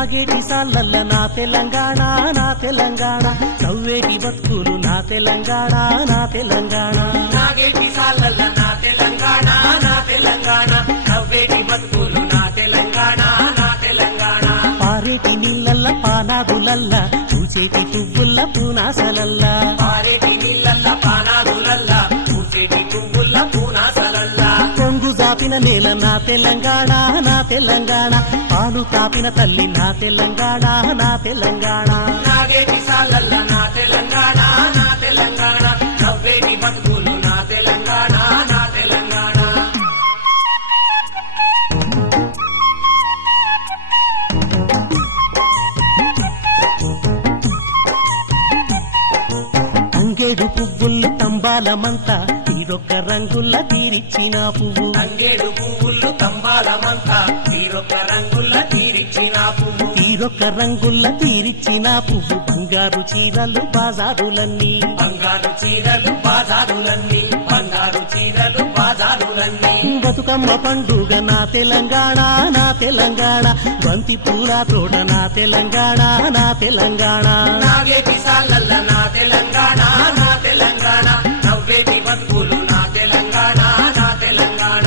నాగేటి సాలల్ల నా తెలంగాణ నా తెలంగాణ నవ్వేటి బతుకులు నా తెలంగాణ నా తెలంగాణ నాగేటి సాలల్ల నా తెలంగాణ నా తెలంగాణ నవ్వేటి బతుకులు నా తెలంగాణ నా తెలంగాణ పారేటి నీళ్ళల్ల పానాదులల్ల పూచేటి పువ్వుల్ల పూనాసలల్ల పారేటి నీళ్ళల్ల పానాదులల్ల పూచేటి పువ్వుల్ల పూనాసలల్ల కొంగు జాపిన నేల నా తెలంగాణ నా తెలంగాణ పాలు తాపిన తల్లి నా తెలంగాణ నా తెలంగాణ నాగేటి సాలల్ల నా తెలంగాణ నా తెలంగాణ నవ్వేటి బతుకులు నా తెలంగాణ నా తెలంగాణ అంగేడు పువ్వులు తంబాలమంతా తీరొక్క రంగుల్ల తీరిచ్చిన పువ్వు తంగేడు పువ్వులు తంబాలమంతా తీరొక్క రంగుల్ల తీరిచ్చిన పువ్వు తీరొక్క రంగుల్ల తీరిచ్చిన పువ్వు బంగారు చీరలు బాజారులన్నీ బంగారు చీరలు బాజారులన్నీ బంగారు చీరలు బాజారులన్నీ బతుకమ్మ పండుగ నా తెలంగాణ నా తెలంగాణ బంతి పూల తోట నా తెలంగాణ నా తెలంగాణ నాగేటి సాలల్ల నా తెలంగాణ నా తెలంగాణ నవ్వేటి బతుకులు నా తెలంగాణ నా తెలంగాణ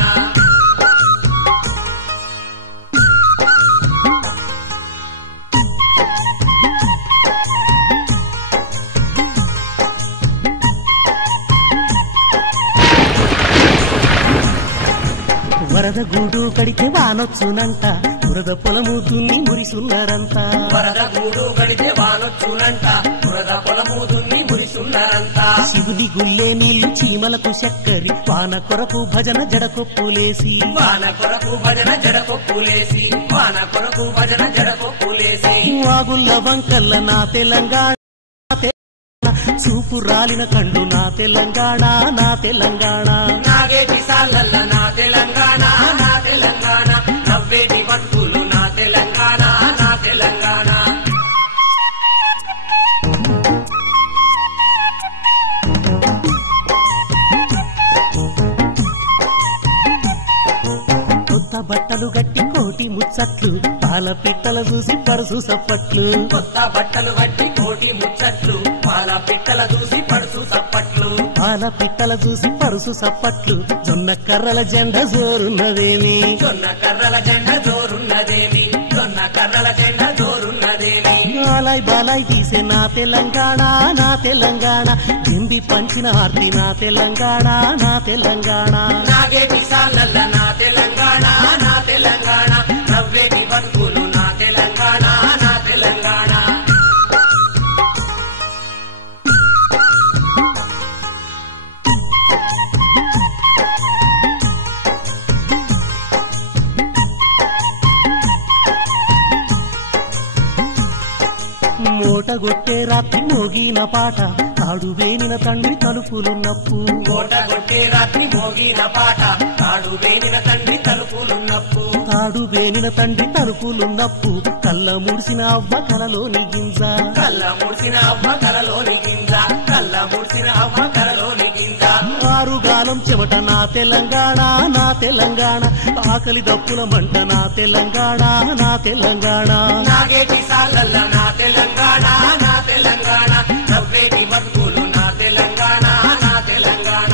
వరద గూడు కడితే వానొచ్చునంట బురద పొలము దున్ని మురిసున్నారంట వరద గూడు గడితే వానొచ్చునంట బురద పొలము దున్ని మురిసున్నారంట శివుని గుల్లే నీళ్లు చీమలకు చక్కరి వాన కొరకు భజన జడకొప్పులేసి వాన కొరకు భజన జడకొప్పులేసి వాన కొరకు భజన జడకొప్పులేసి వాగుల్ల వంకల్ల నా తెలంగాణ చూపు రాలిన కండు నా తెలంగాణ నా తెలంగాణ నాగేటి సాలల్ల నా తెలంగాణ నా తెలంగాణ నవ్వేటి బతుకులు నా తెలంగాణ నా తెలంగాణ కొత్త బట్టలు గట్టి కోటి ముచ్చట్లు పాల పిట్టల చూసి పరుసు సప్పట్లు కొత్త బట్టలు బట్టి కోటి ముచ్చట్లు పాల పిట్టల చూసి పడుసు సప్పట్లు పాల పిట్టల చూసి పరుసు సప్పట్లు జొన్న కర్రల జెండ జోరున్నదేమి జొన్న కర్రల జెండ జోరున్నదేమి జొన్న కర్రల జెండ జోరున్నదేమి బాలాయ్ బాలాయ్ తీసే నా తెలంగాణ నా తెలంగాణ గిండి పంచిన ఆర్తి నా తెలంగాణ నా తెలంగాణ నాగేటి సాలల్ల నా తెలంగాణ నా తెలంగాణ నవ్వేటి బతుకులు నా తెలంగాణ నా తెలంగాణ మూటగొట్టే రాత్రి మోగిన పాట తాడు వేనిన తండ్రి తలుపులున్నప్పు కోట కొట్టే రాత్రి మోగిన పాట తాడు వేనిన తండ్రి తలుపులున్నప్పు తాడు వేనిన తండ్రి తలుపులున్నప్పు కళ్ళ ముడిసిన అవ్వ కలలోని గింజ కళ్ళ ముడిసిన అవ్వ కలలోని గింజ కళ్ళ ముడిసిన అవ్వ కలలోని గింజ ఆరుగాలం చెమట నా తెలంగాణ నా తెలంగాణ ఆకలి దప్పుల మంట నా తెలంగాణ నా తెలంగాణ నాగేటి సాలల్ల నా తెలంగాణ నా తెలంగాణ నవ్వేటి బతుకులు నా తెలంగాణ నా తెలంగాణ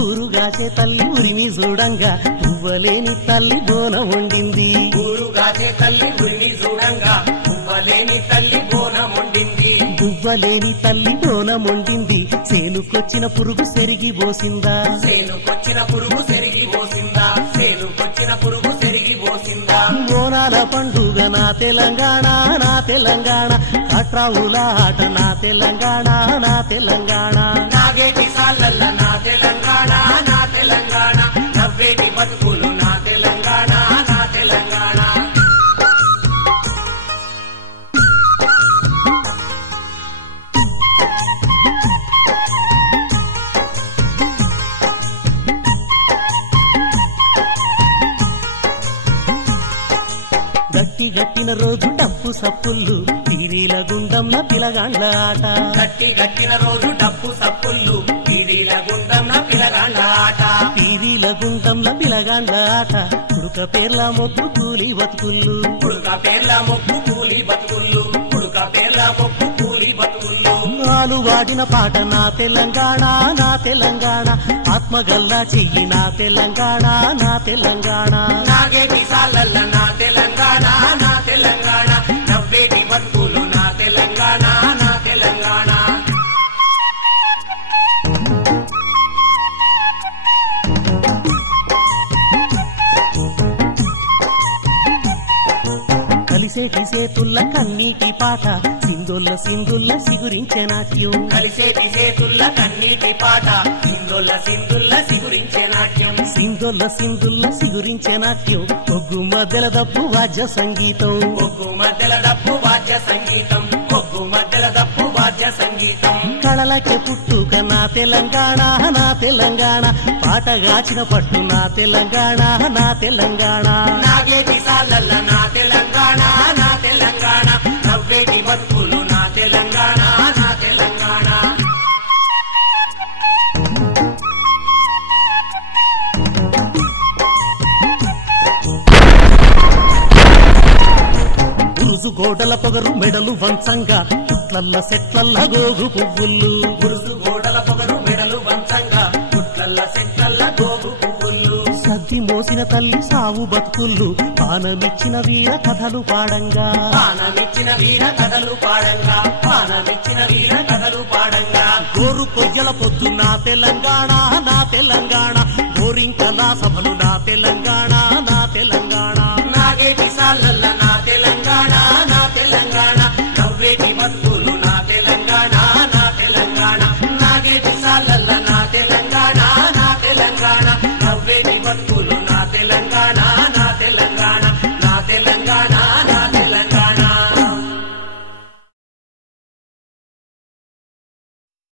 ఊరుగాచే తల్లి ఉరిమి చూడంగా పువ్వలేని తల్లి బోనం వండింది ఊరుగాచే తల్లి ఉరిమి చూడంగా పువ్వలేని తల్లి బోనం వండింది పువ్వలేని తల్లి బోనం వండింది సేనుకొచ్చిన పురుగు సెరిగి పోసిందా సేనుకొచ్చిన పురుగు సెరిగి పోసిందా సేనుకొచ్చిన పురుగు సెరిగి పోసిందా బోనాల పండుగ నా తెలంగాణ నా తెలంగాణ కట్రావుల ఆట నా తెలంగాణ నా తెలంగాణ నాగేటి సాలల్ల నా తెలంగాణ నా తెలంగాణ నవ్వేటి బతుకులు నా తెలంగాణ నా తెలంగాణ గట్టి గట్టిన రోజు డప్పు సప్పుళ్ళు తీరీల గుండం గుండంల పిలగాండ్ల ఆట గట్టి గట్టిన రోజు డప్పు సప్పుళ్ళు పీరీల గుండంన పిలగాండ్ల ఆట పీరీల గుండంల పిలగాండ్ల ఆట కుడుక పేర్ల మొక్కు కూలి బతుకుళ్ళు పుడుక పేర్ల మొక్కు కూలి బతుకుళ్ళు పుడుక పేర్ల మొక్కు కూలి బతుకుళ్ళు నాలు వాడిన పాట నా తెలంగాణ నా తెలంగాణ ఆత్మగల్లా చెయ్యి నా తెలంగాణ నా తెలంగాణ నాగేటి సాలల్ల నా తెలంగాణ నా తెలంగాణ నవ్వేటి బతుకులు నా తెలంగాణ నా తెలంగాణ కలిసేటి సేతుల్ల కన్నీటి పాట సింధుల్ల సింధుల్ల సిగురించే నాట్యం కలిసేటి చేతుల్ల కన్నీటి పాట సింధుల్ల సింధుల్ల సిగురించే నాట్యం సింధుల్ల సింధుల్ల సిగురించే నాట్యం ఒగ్గు మధ్యల దప్పు వాద్య సంగీతం ఒగ్గు మధ్యల దప్పు వాద్య సంగీతం ఒగ్గు మధ్యల దప్పు వాద్య సంగీతం కళలకే పుట్టుక నా తెలంగాణ నా తెలంగాణ పాటగాచిన పట్టు నా తెలంగాణ నా తెలంగాణ నాగేటి సాలల్ల నా తెలంగాణ నా తెలంగాణ నవ్వేటి బతుకులు నా తెలంగాణ నా తెలంగాణ గురుజు గోడల పొగరు మెడలు వంచంగా పుట్లల్ల సెట్లల్ల గోగు పువ్వుళ్ళు గురుసు గోడల పొగరు మెడలు వంచంగా పుట్లల్ల సెట్లల్ల గోగు పువ్వుళ్ళు సద్ది మోసిన తల్లి సావు బతుకుళ్ళు పానమిచ్చిన వీర కథలు పాడంగా పానమిచ్చిన వీర కథలు పాడంగా పానమిచ్చిన వీర కథలు పాడంగా గోరు కొయ్యల పొద్దు నా తెలంగాణ నా తెలంగాణ గోరింకల సభలు నా తెలంగాణ నా తెలంగాణ నాగేటి సాలల్ల నా తెలంగాణ నా తెలంగాణ నవ్వేటి బతుకులు నా తెలంగాణ నా తెలంగాణ నాగేటి సాలల్ల నా తెలంగాణ నా తెలంగాణ నవ్వేటి బతుకులు